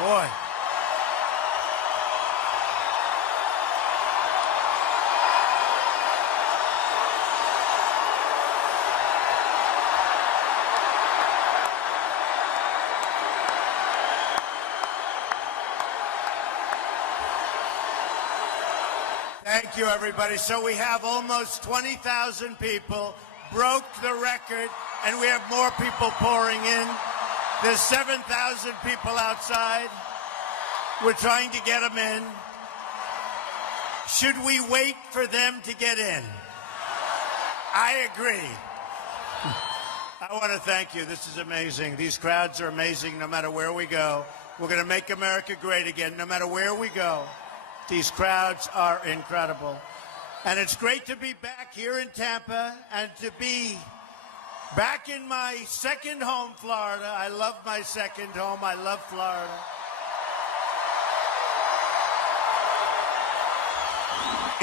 Boy. Thank you, everybody. So we have almost 20,000 people, broke the record, and we have more people pouring in. There's 7,000 people outside. We're trying to get them in. Should we wait for them to get in? I agree. I want to thank you. This is amazing. These crowds are amazing no matter where we go. We're going to make America great again no matter where we go. These crowds are incredible. And it's great to be back here in Tampa and to be back in my second home, Florida. I love my second home. I love Florida.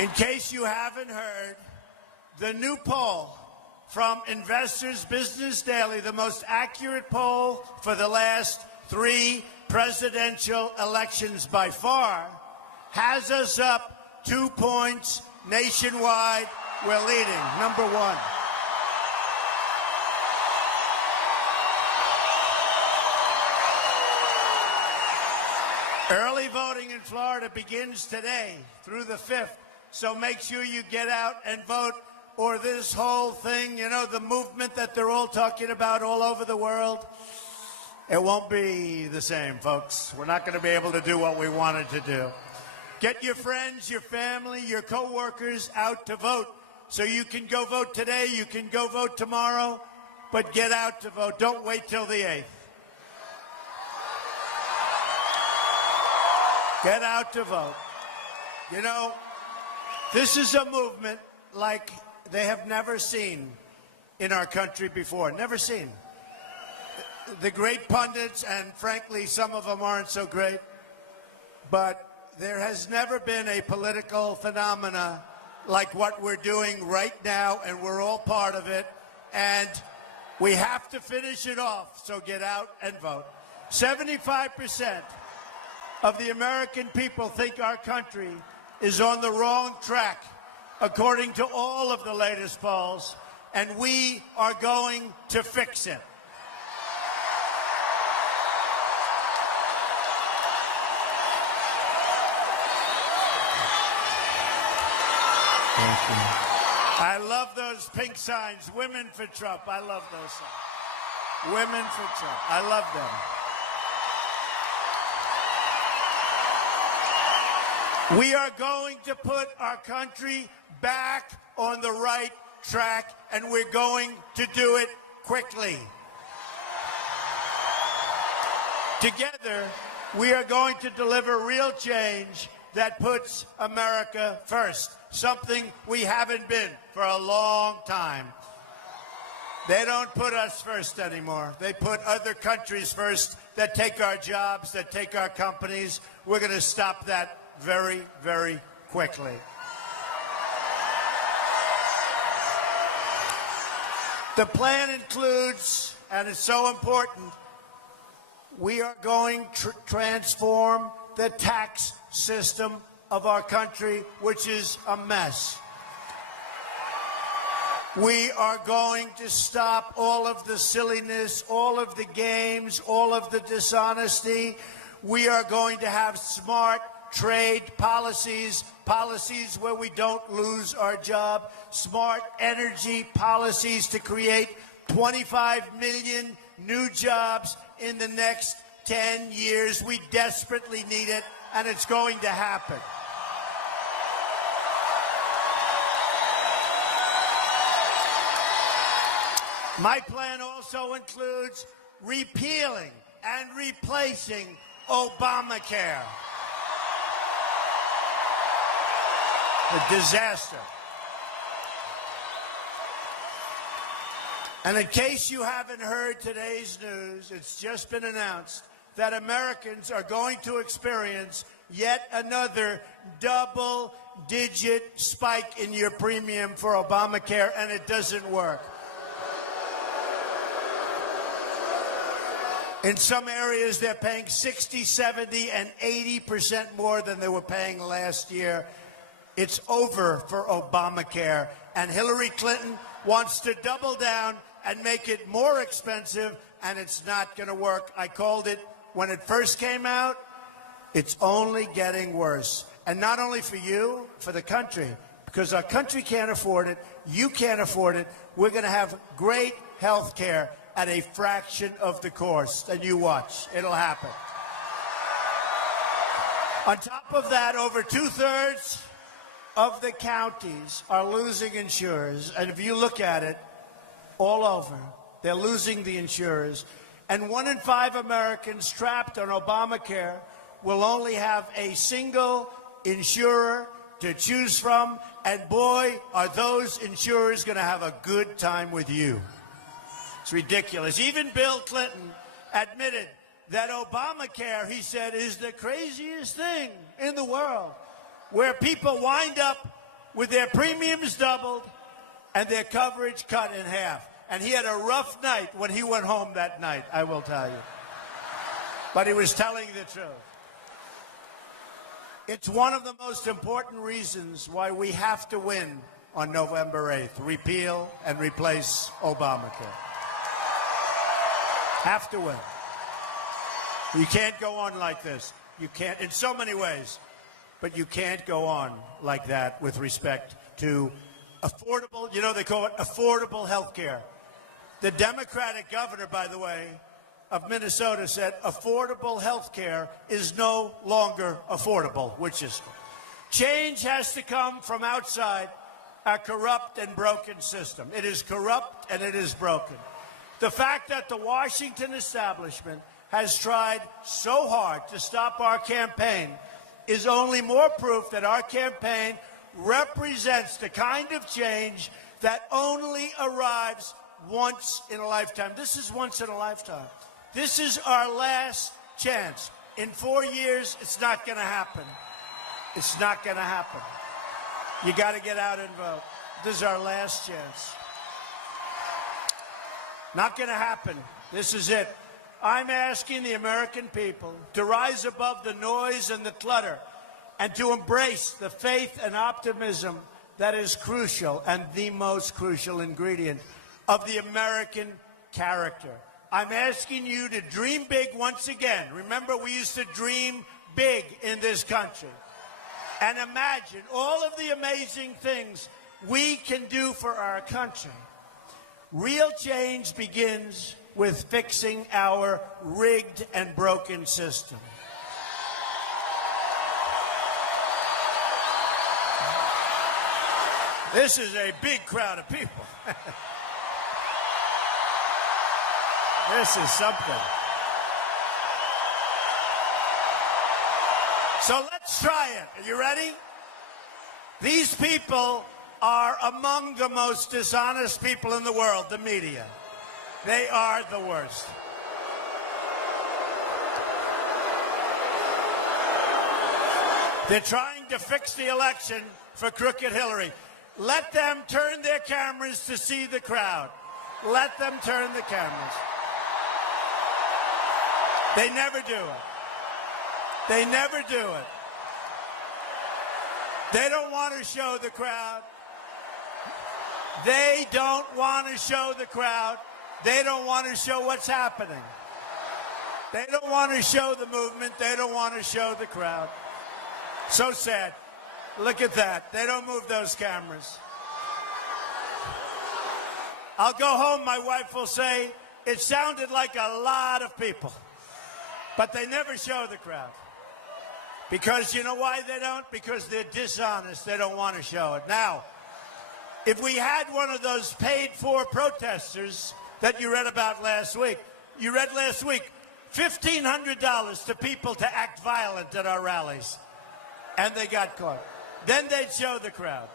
In case you haven't heard, the new poll from Investors Business Daily, the most accurate poll for the last 3 presidential elections by far, has us up 2 points nationwide. We're leading, number 1. Early voting in Florida begins today through the 5th, so make sure you get out and vote, or this whole thing, you know, the movement that they're all talking about all over the world, it won't be the same, folks. We're not going to be able to do what we wanted to do. Get your friends, your family, your coworkers out to vote. So you can go vote today, you can go vote tomorrow, but get out to vote. Don't wait till the 8th. Get out to vote. You know, this is a movement like they have never seen in our country before. Never seen. The great pundits, and frankly, some of them aren't so great, but there has never been a political phenomena like what we're doing right now, and we're all part of it, and we have to finish it off, so get out and vote. 75% of the American people think our country is on the wrong track, according to all of the latest polls, and we are going to fix it. I love those pink signs. Women for Trump. I love those signs. Women for Trump. I love them. We are going to put our country back on the right track, and we're going to do it quickly. Together, we are going to deliver real change that puts America first, something we haven't been for a long time. They don't put us first anymore. They put other countries first that take our jobs, that take our companies. We're going to stop that very, very quickly. The plan includes, and it's so important, we are going to transform the tax system of our country, which is a mess. We are going to stop all of the silliness, all of the games, all of the dishonesty. We are going to have smart trade policies, policies where we don't lose our job, smart energy policies to create 25 million new jobs in the next 10 years. We desperately need it, and it's going to happen. My plan also includes repealing and replacing Obamacare. A disaster. And in case you haven't heard today's news, it's just been announced that Americans are going to experience yet another double-digit spike in your premium for Obamacare, and it doesn't work. In some areas, they're paying 60, 70, and 80% more than they were paying last year. It's over for Obamacare, and Hillary Clinton wants to double down and make it more expensive, and it's not going to work. I called it when it first came out. It's only getting worse. And not only for you, for the country, because our country can't afford it, you can't afford it. We're going to have great health care at a fraction of the cost, and you watch. It'll happen. On top of that, over two-thirds of the counties are losing insurers. And if you look at it, all over, they're losing the insurers. And 1 in 5 Americans trapped on Obamacare will only have a single insurer to choose from. And boy, are those insurers going to have a good time with you. It's ridiculous. Even Bill Clinton admitted that Obamacare, he said, is the craziest thing in the world, where people wind up with their premiums doubled and their coverage cut in half. And he had a rough night when he went home that night, I will tell you. But he was telling the truth. It's one of the most important reasons why we have to win on November 8th. Repeal and replace Obamacare. Have to win. You can't go on like this. You can't, in so many ways. But you can't go on like that with respect to affordable, you know, they call it affordable health care. The Democratic governor, by the way, of Minnesota said affordable health care is no longer affordable, which is change has to come from outside our corrupt and broken system. It is corrupt and it is broken. The fact that the Washington establishment has tried so hard to stop our campaign is only more proof that our campaign represents the kind of change that only arrives once in a lifetime. This is once in a lifetime. This is our last chance. In 4 years, it's not going to happen. It's not going to happen. You got to get out and vote. This is our last chance. Not going to happen. This is it. I'm asking the American people to rise above the noise and the clutter and to embrace the faith and optimism that is crucial and the most crucial ingredient of the American character. I'm asking you to dream big once again. Remember, we used to dream big in this country. And imagine all of the amazing things we can do for our country. Real change begins with fixing our rigged and broken system. This is a big crowd of people. This is something. So let's try it. Are you ready? These people are among the most dishonest people in the world, the media. They are the worst. They're trying to fix the election for crooked Hillary. Let them turn their cameras to see the crowd. Let them turn the cameras. They never do it. They never do it. They don't want to show the crowd. They don't want to show the crowd. They don't want to show what's happening. They don't want to show the movement. They don't want to show the crowd. So sad. Look at that. They don't move those cameras. I'll go home, my wife will say, it sounded like a lot of people. But they never show the crowd. Because you know why they don't? Because they're dishonest. They don't want to show it. Now, if we had one of those paid-for protesters that you read about last week, you read last week, $1,500 to people to act violent at our rallies. And they got caught. Then they'd show the crowd.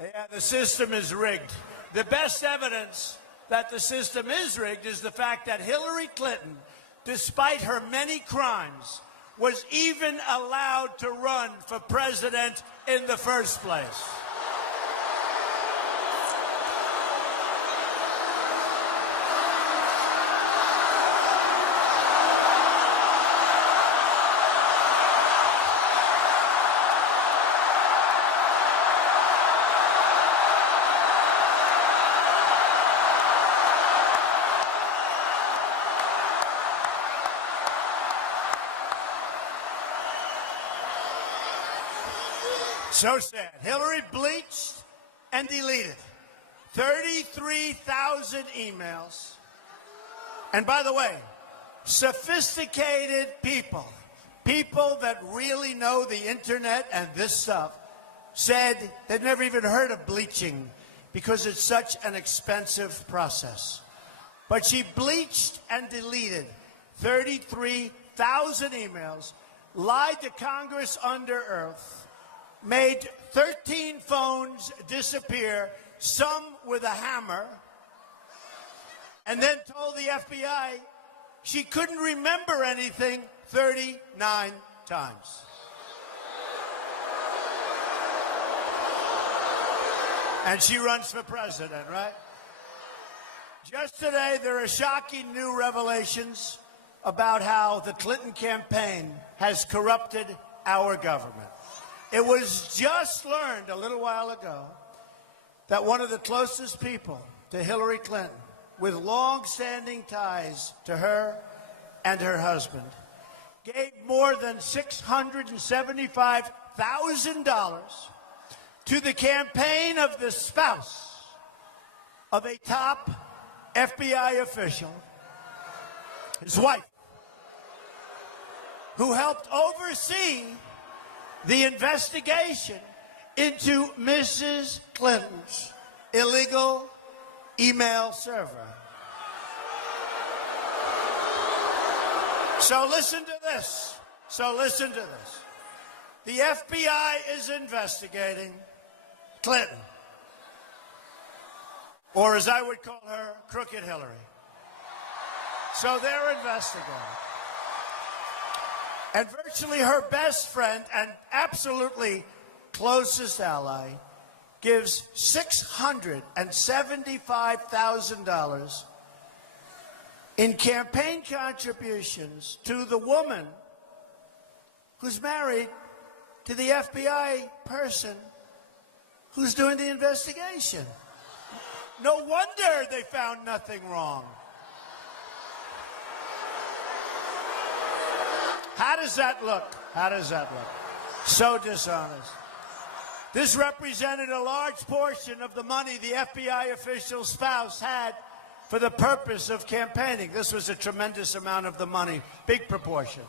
Yeah, the system is rigged. The best evidence that the system is rigged is the fact that Hillary Clinton, despite her many crimes, was even allowed to run for president in the first place. So sad. Hillary bleached and deleted 33,000 emails. And by the way, sophisticated people that really know the internet and this stuff, said they'd never even heard of bleaching because it's such an expensive process. But she bleached and deleted 33,000 emails, lied to Congress under oath, made 13 phones disappear, some with a hammer, and then told the FBI she couldn't remember anything 39 times. And she runs for president, right? Just today, there are shocking new revelations about how the Clinton campaign has corrupted our government. It was just learned a little while ago that one of the closest people to Hillary Clinton, with long-standing ties to her and her husband, gave more than $675,000 to the campaign of the spouse of a top FBI official, his wife, who helped oversee the investigation into Mrs. Clinton's illegal email server. So listen to this. The FBI is investigating Clinton, or as I would call her, Crooked Hillary. So they're investigating. And virtually her best friend and absolutely closest ally gives $675,000 in campaign contributions to the woman who's married to the FBI person who's doing the investigation. No wonder they found nothing wrong. How does that look? So dishonest. This represented a large portion of the money the FBI official's spouse had for the purpose of campaigning. This was a tremendous amount of the money, big proportion.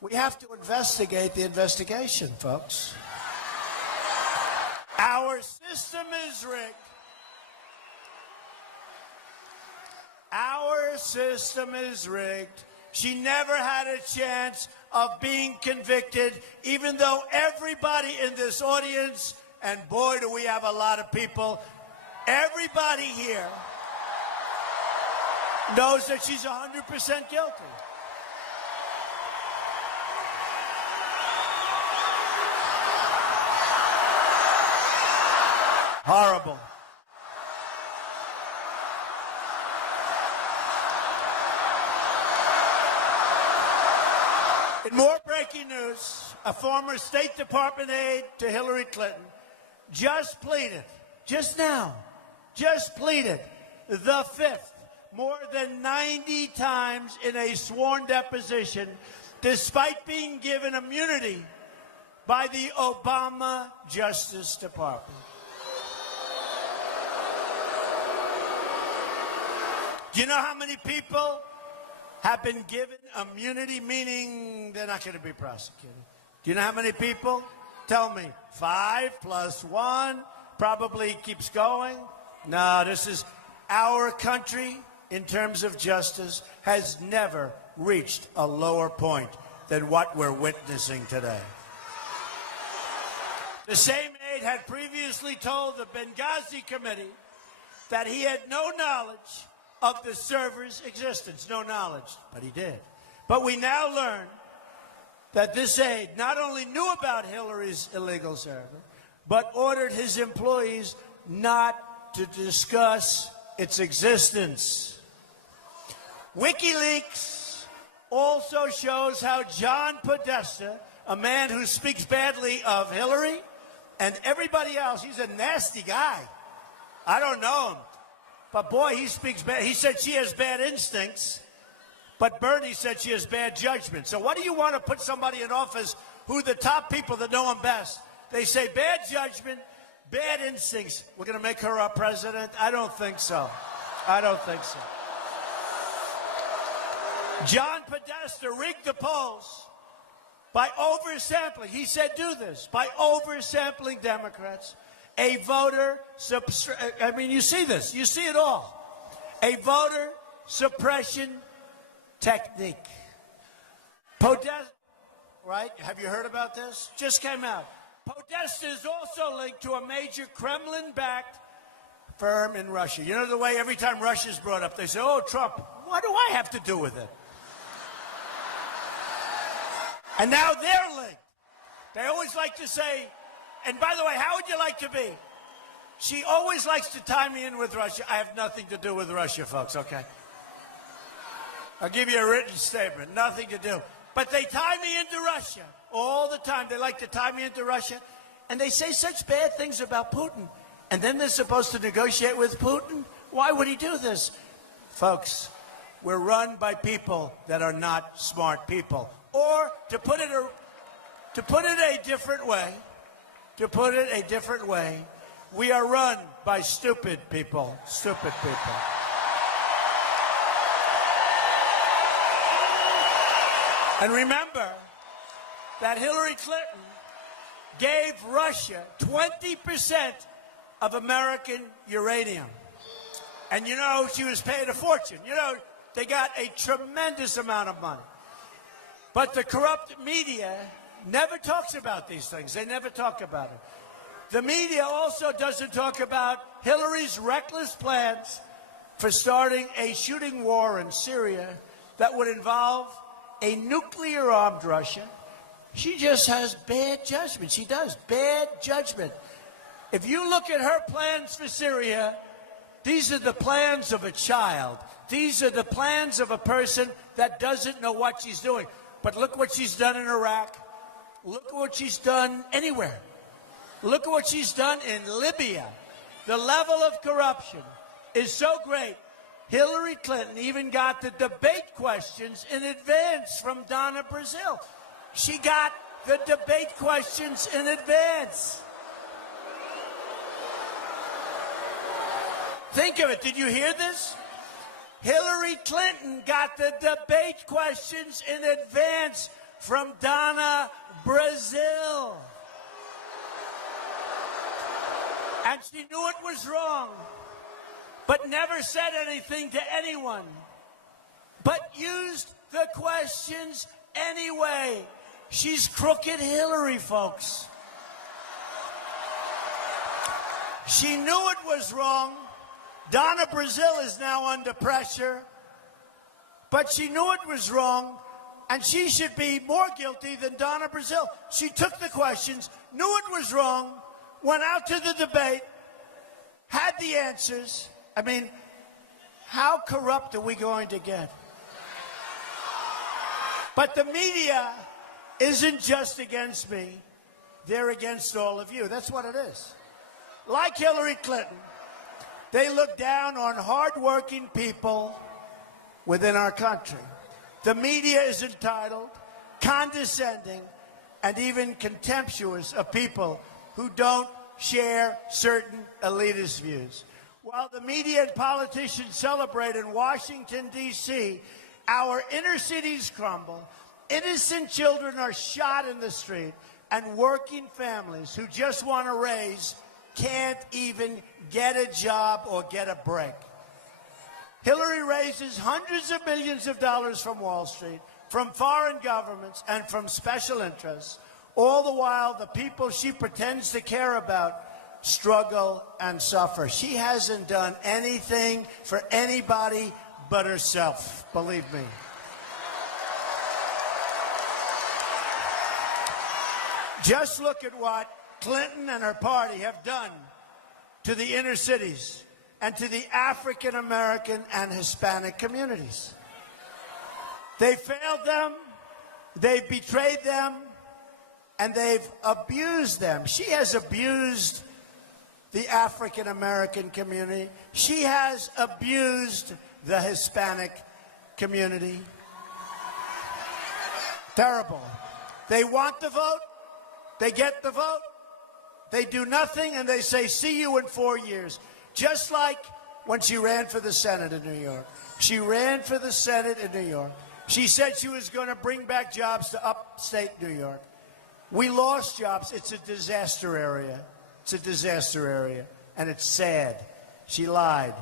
We have to investigate the investigation, folks. Our system is rigged. Our system is rigged. She never had a chance of being convicted, even though everybody in this audience, and boy, do we have a lot of people, everybody here knows that she's 100% guilty. Horrible. In more breaking news, a former State Department aide to Hillary Clinton just pleaded the fifth, more than 90 times in a sworn deposition, despite being given immunity by the Obama Justice Department. Do you know how many people have been given immunity, meaning they're not going to be prosecuted? Do you know how many people? Tell me. 5 + 1 probably keeps going. No, this is our country, in terms of justice, has never reached a lower point than what we're witnessing today. The same aide had previously told the Benghazi committee that he had no knowledge of the server's existence. No knowledge, but he did. But we now learn that this aide not only knew about Hillary's illegal server, but ordered his employees not to discuss its existence. WikiLeaks also shows how John Podesta, a man who speaks badly of Hillary and everybody else, he's a nasty guy. I don't know him. But boy, he speaks bad. He said she has bad instincts. But Bernie said she has bad judgment. So what do you want to put somebody in office who the top people that know him best, they say bad judgment, bad instincts. We're going to make her our president? I don't think so. I don't think so. John Podesta rigged the polls by oversampling. He said do this. By oversampling Democrats. A voter, I mean, you see this. You see it all. A voter suppression technique. Podesta, right? Have you heard about this? Just came out. Podesta is also linked to a major Kremlin-backed firm in Russia. You know the way every time Russia's brought up, they say, oh, Trump, what do I have to do with it? And now they're linked. They always like to say, and by the way, how would you like to be? She always likes to tie me in with Russia. I have nothing to do with Russia, folks, okay? I'll give you a written statement. Nothing to do. But they tie me into Russia all the time. They like to tie me into Russia. And they say such bad things about Putin. And then they're supposed to negotiate with Putin? Why would he do this? Folks, we're run by people that are not smart people. Or to put it a different way, we are run by stupid people. Stupid people. And remember that Hillary Clinton gave Russia 20% of American uranium. And you know, she was paid a fortune. You know, they got a tremendous amount of money. But the corrupt media never talks about these things. They never talk about it. The media also doesn't talk about Hillary's reckless plans for starting a shooting war in Syria that would involve a nuclear-armed Russia. She just has bad judgment. She does. Bad judgment. If you look at her plans for Syria, these are the plans of a child. These are the plans of a person that doesn't know what she's doing. But look what she's done in Iraq. Look at what she's done anywhere. Look at what she's done in Libya. The level of corruption is so great. Hillary Clinton even got the debate questions in advance from Donna Brazile. She got the debate questions in advance. Think of it. Did you hear this? Hillary Clinton got the debate questions in advance from Donna Brazile. And she knew it was wrong, but never said anything to anyone, but used the questions anyway. She's crooked Hillary, folks. She knew it was wrong. Donna Brazile is now under pressure, but she knew it was wrong, and she should be more guilty than Donna Brazile. She took the questions, knew it was wrong, went out to the debate, had the answers. I mean, how corrupt are we going to get? But the media isn't just against me. They're against all of you. That's what it is. Like Hillary Clinton, they look down on hardworking people within our country. The media is entitled, condescending, and even contemptuous of people who don't share certain elitist views. While the media and politicians celebrate in Washington, D.C., our inner cities crumble, innocent children are shot in the street, and working families who just want to raise can't even get a job or get a break. Hillary raises hundreds of millions of dollars from Wall Street, from foreign governments, and from special interests. All the while, the people she pretends to care about struggle and suffer. She hasn't done anything for anybody but herself, believe me. Just look at what Clinton and her party have done to the inner cities and to the African American and Hispanic communities. They failed them, they've betrayed them, and they've abused them. She has abused the African American community. She has abused the Hispanic community. Terrible. They want the vote. They get the vote. They do nothing, and they say, see you in 4 years. Just like when she ran for the Senate in New York. She ran for the Senate in New York. She said she was going to bring back jobs to upstate New York. We lost jobs. It's a disaster area. It's a disaster area, and it's sad. She lied.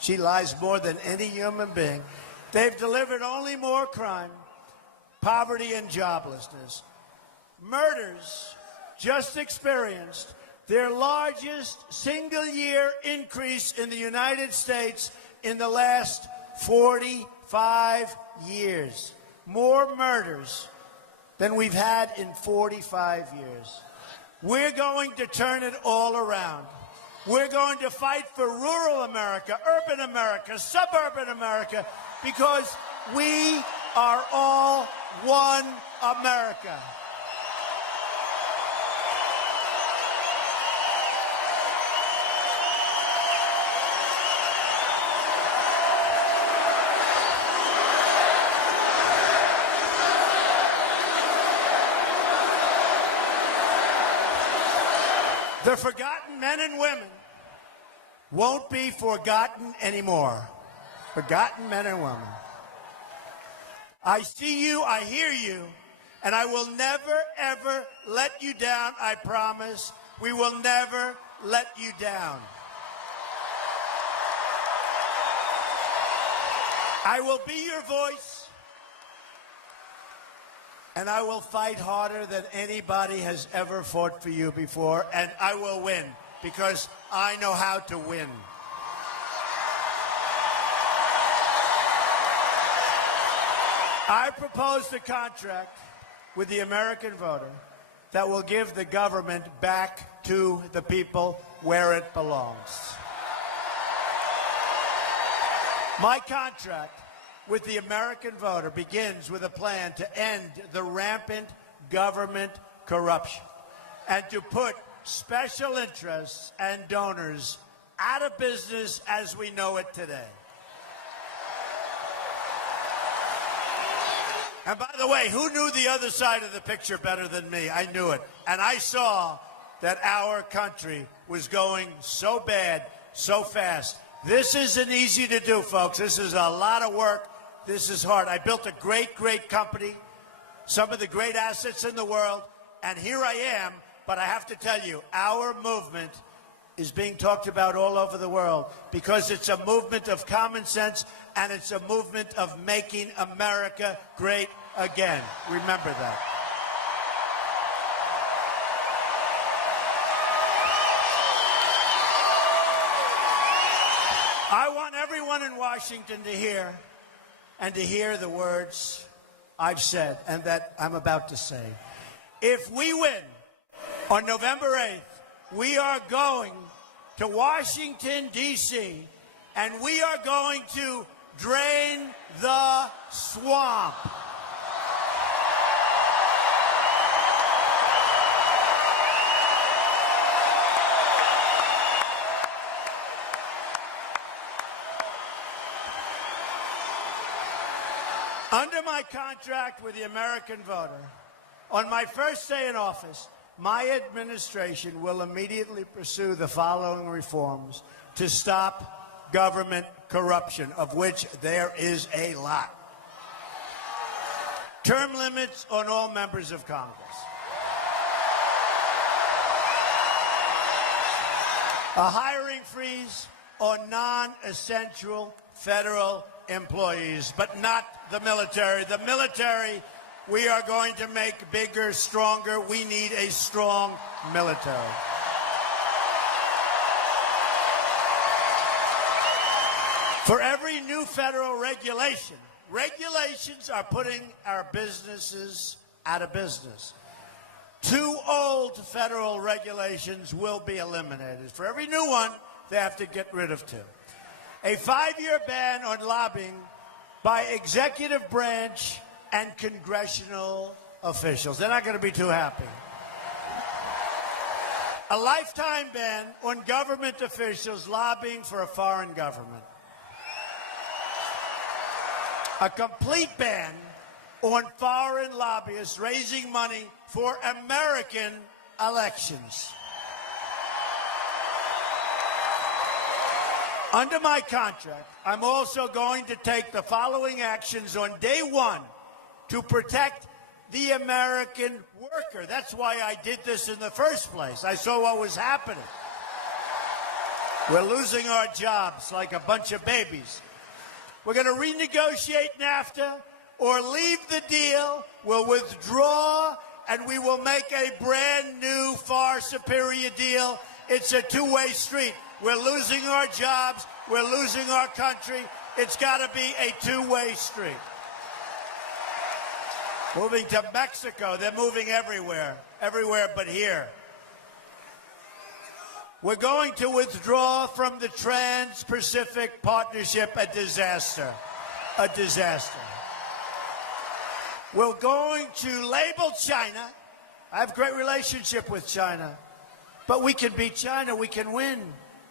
She lies more than any human being. They've delivered only more crime, poverty, and joblessness. Murders just experienced their largest single-year increase in the United States in the last 45 years. More murders than we've had in 45 years. We're going to turn it all around. We're going to fight for rural America, urban America, suburban America, because we are all one America. The forgotten men and women won't be forgotten anymore. Forgotten men and women. I see you, I hear you, and I will never, ever let you down, I promise. We will never let you down. I will be your voice. And I will fight harder than anybody has ever fought for you before, and I will win, because I know how to win. I proposed a contract with the American voter that will give the government back to the people where it belongs. My contract with the American voter begins with a plan to end the rampant government corruption and to put special interests and donors out of business as we know it today. And by the way, who knew the other side of the picture better than me? I knew it. And I saw that our country was going so bad, so fast. This isn't easy to do, folks. This is a lot of work. This is hard. I built a great, great company, some of the great assets in the world, and here I am. But I have to tell you, our movement is being talked about all over the world because it's a movement of common sense and it's a movement of making America great again. Remember that. I want everyone in Washington to hear the words I've said and that I'm about to say. If we win on November 8th, we are going to Washington, D.C., and we are going to drain the swamp. Under my contract with the American voter, on my first day in office, my administration will immediately pursue the following reforms to stop government corruption, of which there is a lot. Term limits on all members of Congress. A hiring freeze on non-essential federal employees, but not the military. The military, we are going to make bigger, stronger. We need a strong military. For every new federal regulation, regulations are putting our businesses out of business. 2 old federal regulations will be eliminated. For every new one, they have to get rid of 2. A 5-year ban on lobbying by executive branch and congressional officials. They're not going to be too happy. A lifetime ban on government officials lobbying for a foreign government. A complete ban on foreign lobbyists raising money for American elections. Under my contract, I'm also going to take the following actions on day one to protect the American worker. That's why I did this in the first place. I saw what was happening. We're losing our jobs like a bunch of babies. We're going to renegotiate NAFTA or leave the deal. We'll withdraw, and we will make a brand new, far superior deal. It's a two-way street. We're losing our jobs. We're losing our country. It's got to be a two-way street. Moving to Mexico. They're moving everywhere but here. We're going to withdraw from the Trans-Pacific Partnership. A disaster. A disaster. We're going to label China. I have a great relationship with China. But we can beat China. We can win.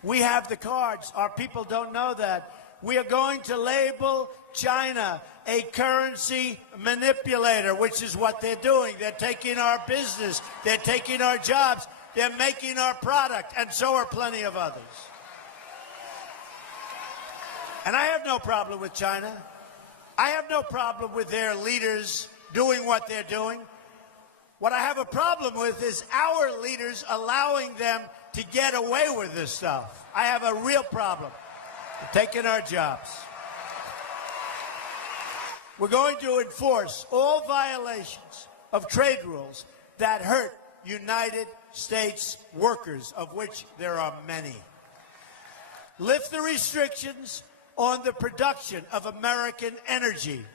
We have the cards. Our people don't know that. We are going to label China a currency manipulator, which is what they're doing. They're taking our business. They're taking our jobs. They're making our product, and so are plenty of others. And I have no problem with China. I have no problem with their leaders doing what they're doing. What I have a problem with is our leaders allowing them to get away with this stuff. I have a real problem. They're taking our jobs. We're going to enforce all violations of trade rules that hurt United States workers, of which there are many. Lift the restrictions on the production of American energy.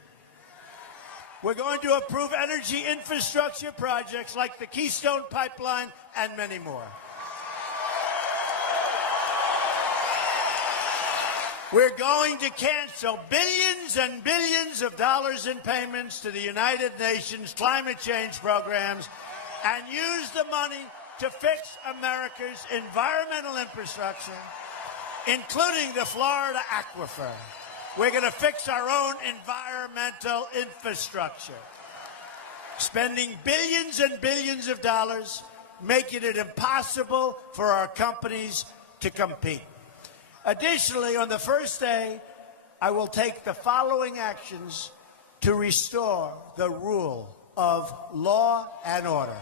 We're going to approve energy infrastructure projects like the Keystone Pipeline and many more. We're going to cancel billions and billions of dollars in payments to the United Nations climate change programs and use the money to fix America's environmental infrastructure, including the Florida aquifer. We're going to fix our own environmental infrastructure, spending billions and billions of dollars, making it impossible for our companies to compete. Additionally, on the first day, I will take the following actions to restore the rule of law and order.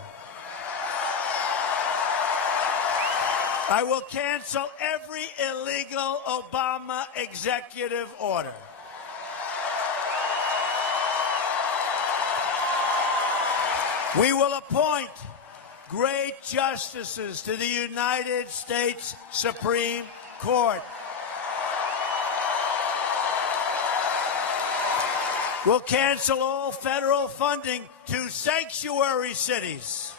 I will cancel every illegal Obama executive order. We will appoint great justices to the United States Supreme Court. We'll cancel all federal funding to sanctuary cities.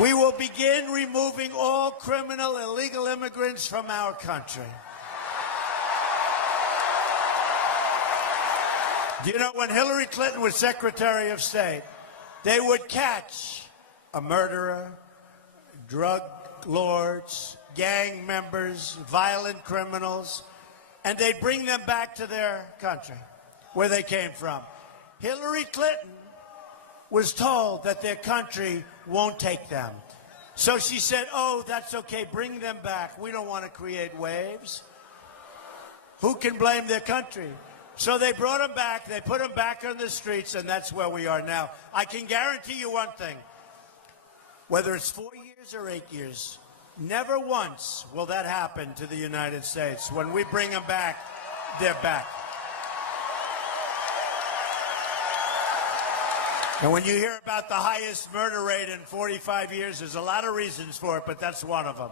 We will begin removing all criminal illegal immigrants from our country. Do you know when Hillary Clinton was Secretary of State, they would catch a murderer, drug lords, gang members, violent criminals, and they'd bring them back to their country, where they came from. Hillary Clinton was told that their country won't take them. So she said, oh, that's okay, bring them back. We don't want to create waves. Who can blame their country? So they brought them back, they put them back on the streets, and that's where we are now. I can guarantee you one thing. Whether it's 4 years or 8 years, never once will that happen to the United States. When we bring them back, they're back. And when you hear about the highest murder rate in 45 years, there's a lot of reasons for it, but that's one of them.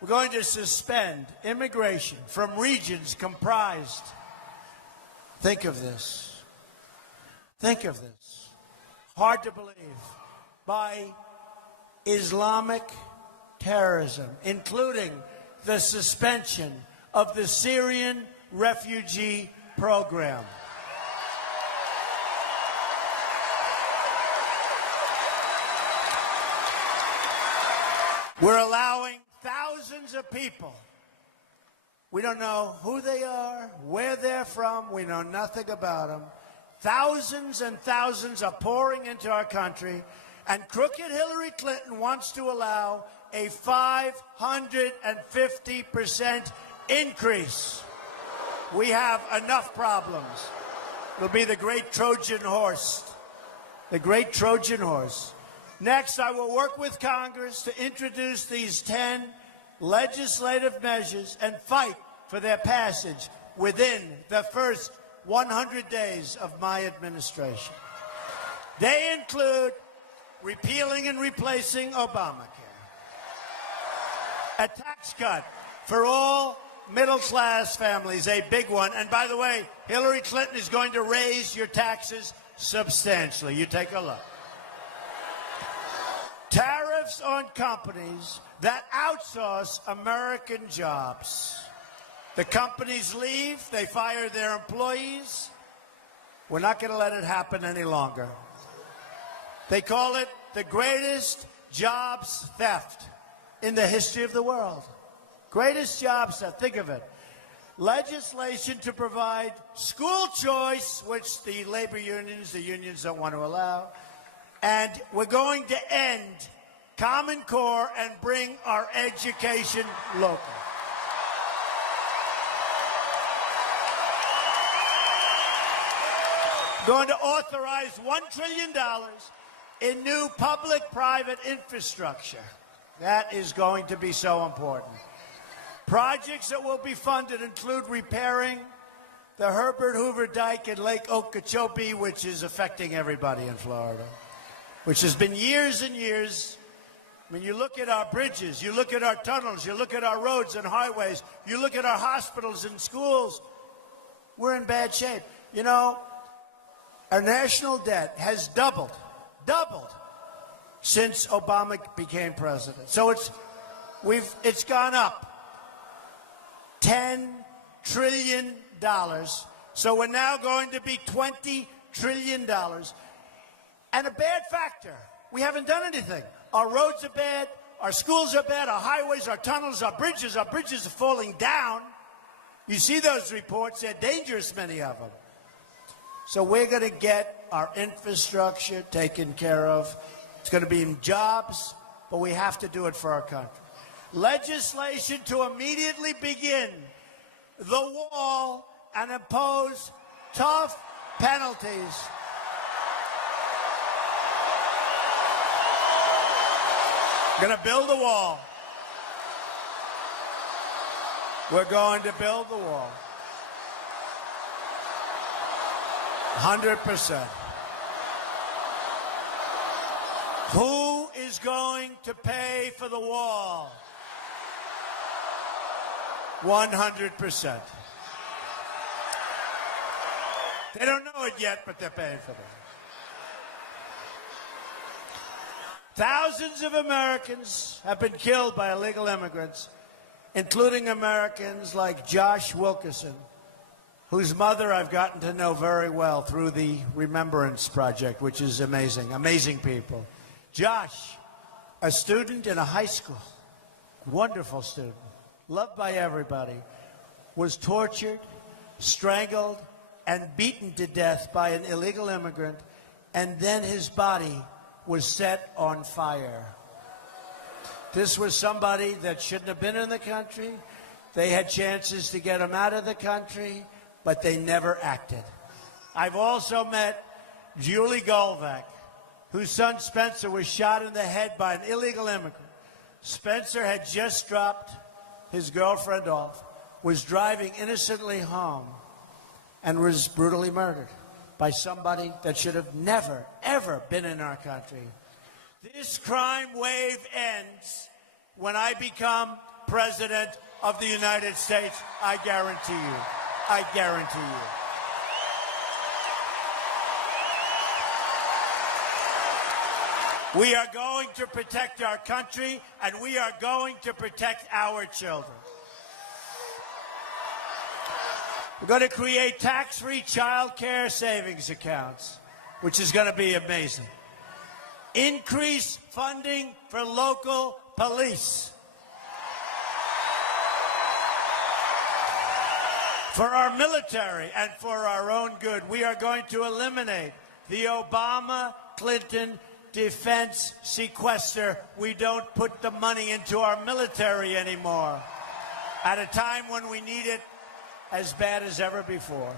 We're going to suspend immigration from regions comprised, think of this, hard to believe, by Islamic terrorism, including the suspension of the Syrian refugee program. We're allowing thousands of people We don't know who they are, where they're from. We know nothing about them. Thousands and thousands are pouring into our country, and crooked Hillary Clinton wants to allow a 550% increase. We have enough problems. It'll be the great Trojan horse. The great Trojan horse. Next, I will work with Congress to introduce these 10 legislative measures and fight for their passage within the first 100 days of my administration. They include repealing and replacing Obamacare, a tax cut for all middle-class families, a big one. And by the way, Hillary Clinton is going to raise your taxes substantially. You take a look. Tariffs on companies that outsource American jobs. The companies leave, they fire their employees. We're not going to let it happen any longer. They call it the greatest jobs theft in the history of the world. Greatest jobs theft, think of it. Legislation to provide school choice, which the labor unions, the unions don't want to allow. And we're going to end Common Core and bring our education local. Going to authorize $1 trillion in new public-private infrastructure. That is going to be so important. Projects that will be funded include repairing the Herbert Hoover Dike in Lake Okeechobee, which is affecting everybody in Florida, which has been years and years. I mean, you look at our bridges, you look at our tunnels, you look at our roads and highways, you look at our hospitals and schools, we're in bad shape. You know, our national debt has doubled since Obama became president. So it's gone up $10 trillion. So we're now going to be $20 trillion. And a bad factor, we haven't done anything. Our roads are bad, our schools are bad, our highways, our tunnels, our bridges are falling down. You see those reports, they're dangerous, many of them. So we're going to get our infrastructure taken care of. It's going to be in jobs, but we have to do it for our country. Legislation to immediately begin the wall and impose tough penalties. Going to build the wall. We're going to build the wall. 100%. Who is going to pay for the wall? 100%. They don't know it yet, but they're paying for it. Thousands of Americans have been killed by illegal immigrants, including Americans like Josh Wilkerson, whose mother I've gotten to know very well through the Remembrance Project, which is amazing, amazing people. Josh, a student in a high school, wonderful student, loved by everybody, was tortured, strangled, and beaten to death by an illegal immigrant, and then his body was set on fire. This was somebody that shouldn't have been in the country. They had chances to get him out of the country, but they never acted. I've also met Julie Goldvac, whose son Spencer was shot in the head by an illegal immigrant. Spencer had just dropped his girlfriend off, was driving innocently home, and was brutally murdered by somebody that should have never, ever been in our country. This crime wave ends when I become President of the United States. I guarantee you. I guarantee you. We are going to protect our country, and we are going to protect our children. We're going to create tax-free child care savings accounts, which is going to be amazing. Increase funding for local police. For our military and for our own good, we are going to eliminate the Obama-Clinton defense sequester. We don't put the money into our military anymore at a time when we need it as bad as ever before.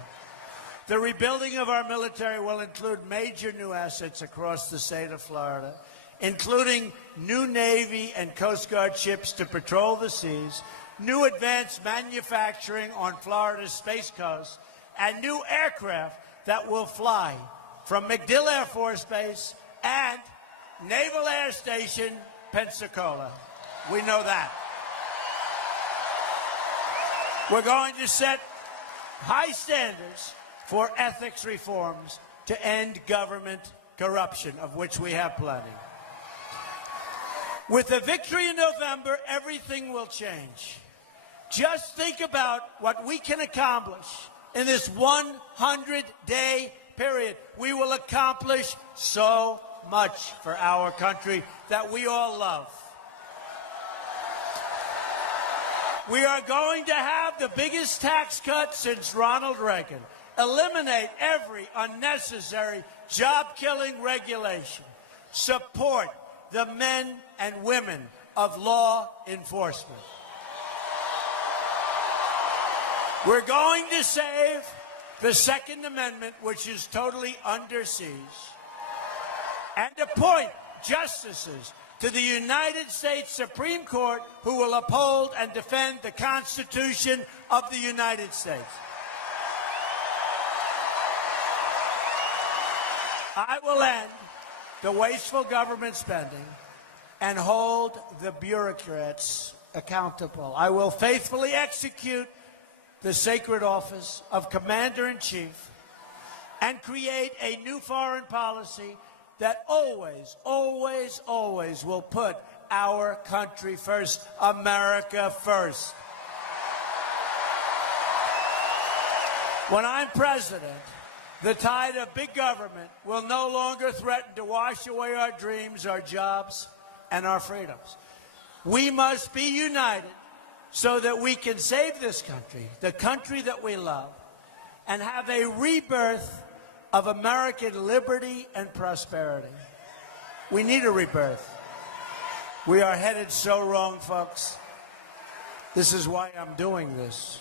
The rebuilding of our military will include major new assets across the state of Florida, including new Navy and Coast Guard ships to patrol the seas, new advanced manufacturing on Florida's Space Coast, and new aircraft that will fly from MacDill Air Force Base and Naval Air Station, Pensacola. We know that. We're going to set high standards for ethics reforms to end government corruption, of which we have plenty. With a victory in November, everything will change. Just think about what we can accomplish in this 100-day period. We will accomplish so much for our country that we all love. We are going to have the biggest tax cut since Ronald Reagan. Eliminate every unnecessary job-killing regulation. Support the men and women of law enforcement. We're going to save the Second Amendment, which is totally under siege, and appoint justices to the United States Supreme Court who will uphold and defend the Constitution of the United States. I will end the wasteful government spending and hold the bureaucrats accountable. I will faithfully execute the sacred office of Commander-in-Chief and create a new foreign policy that always, always, always will put our country first, America first. When I'm president, the tide of big government will no longer threaten to wash away our dreams, our jobs, and our freedoms. We must be united so that we can save this country, the country that we love, and have a rebirth of American liberty and prosperity. We need a rebirth. We are headed so wrong, folks. This is why I'm doing this.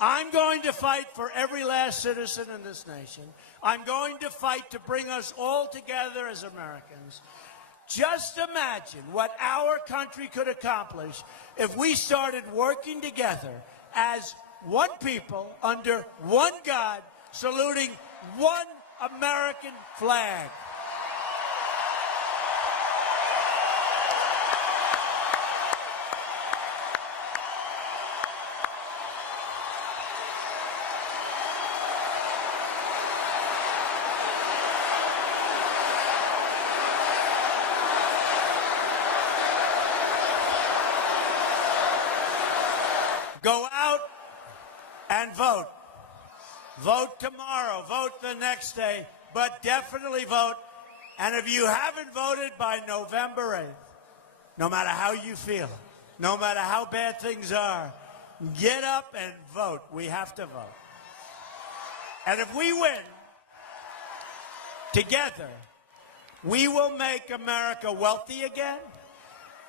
I'm going to fight for every last citizen in this nation. I'm going to fight to bring us all together as Americans. Just imagine what our country could accomplish if we started working together as one people under one God, saluting one American flag. Go out and vote. Vote tomorrow. Vote the next day. But definitely vote. And if you haven't voted by November 8th, no matter how you feel, no matter how bad things are, get up and vote. We have to vote. And if we win together, we will make America wealthy again.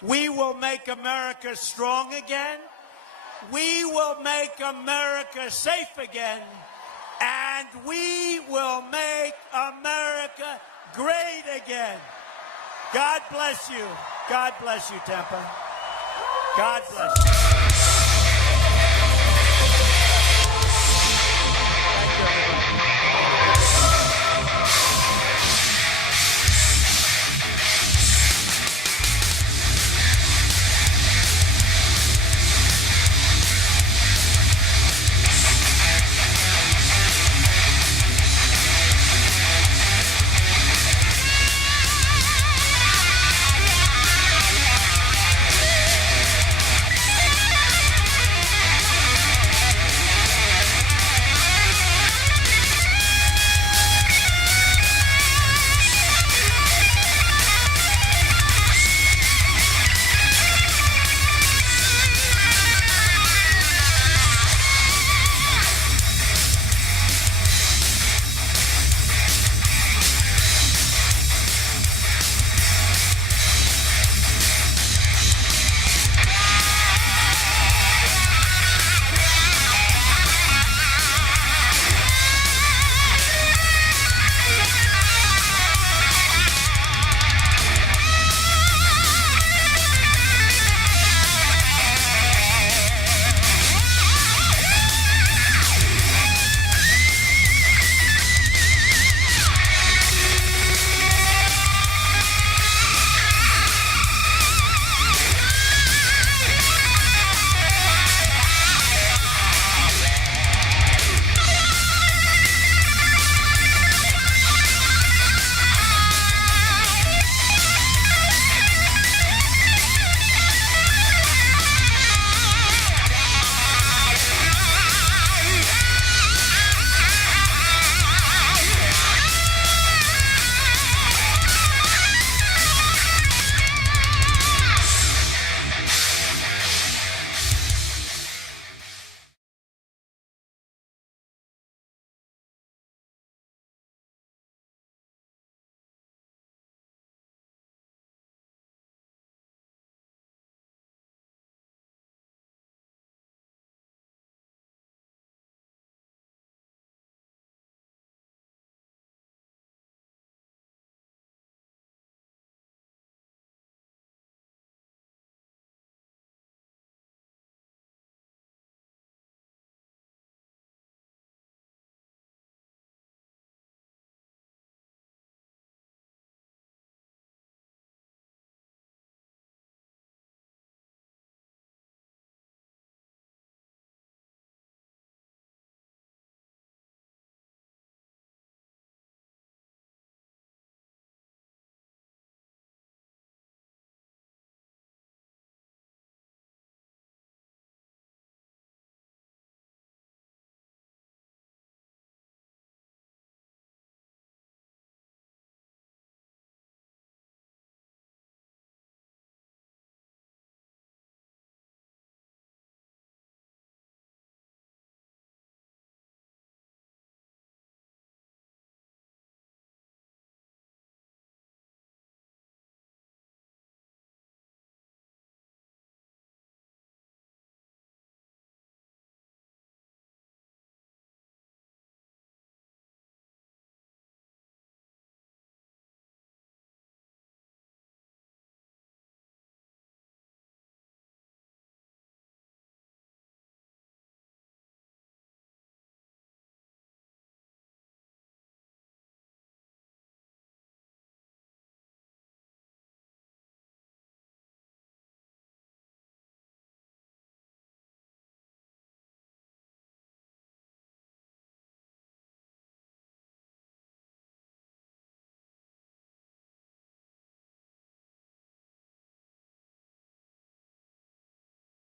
We will make America strong again. We will make America safe again, and we will make America great again. God bless you. God bless you, Tampa. God bless you.